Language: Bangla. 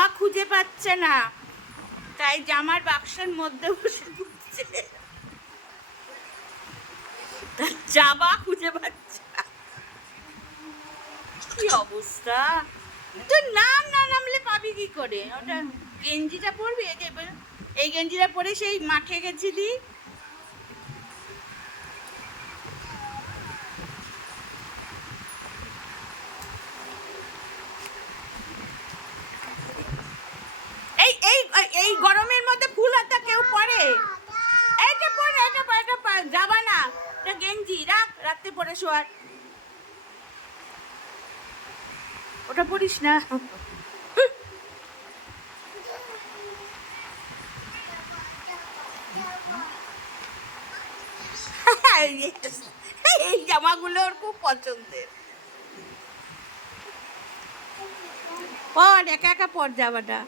জামা খুঁজে পাচ্ছে না, তাই জামার বাক্সের মধ্যে বসে ঘুরছে। তার জামা খুঁজে পাচ্ছে না। কি অবস্থা! তো নাম না নামলে পাবি কি করে? ওটা গেঞ্জিটা পরবি, এই গেঞ্জিটা পরে সেই মাঠে গেছিলি। এই এই এই গরমের মধ্যে ফুল হাতা কেউ পরে? এটা পরে, এটা যাবা না, এটা গেঞ্জি রাখ, রাখতে পরে শোয়ার। ওটা পরিস না। এই জামাগুলো ওর খুব পছন্দের। পর, একা একা পর জামাটা।